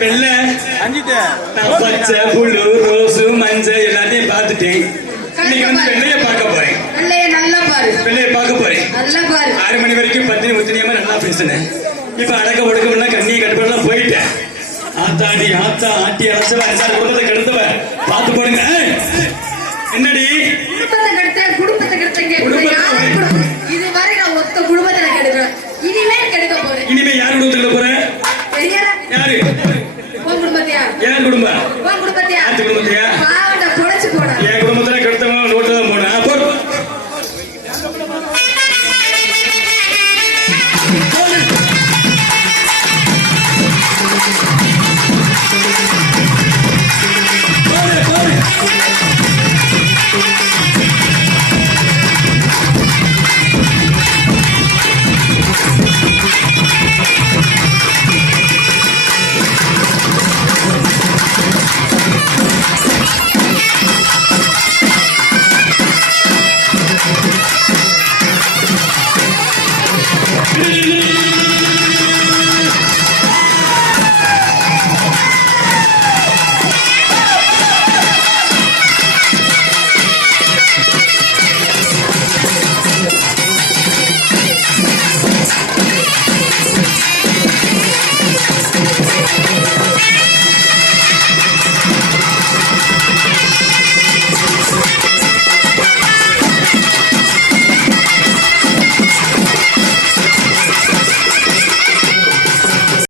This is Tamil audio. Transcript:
வெள்ளை நான் பச்சை புழு ரோஸு மஞ்சள் எல்லாத்தையும் பார்த்துட்டேன். இன்னைக்கு வந்து வெள்ளைய பார்க்க போறேன். வெள்ளைய பார்க்க போறேன். 6 மணி வரைக்கும் பத்தினி முத்தினியமா நல்லா பேசினேன். இப்ப அடக்க ஒடுக்கம்னா கண்ணியை கட்டுப்படலாம் போயிட்டேன். ஆத்தாடி ஆத்தா ஆட்டி அரைச்சவ குடும்பத்தை கெடுத்தவ பார்த்து போடுங்க. என்னடி குடும்பத்தை கெடுத்தேன் இதுவரை நான் ஒத்த குடும்பத்தை கெடுக்கிறேன். இனிமே கெடுக்க போறேன். இனிமே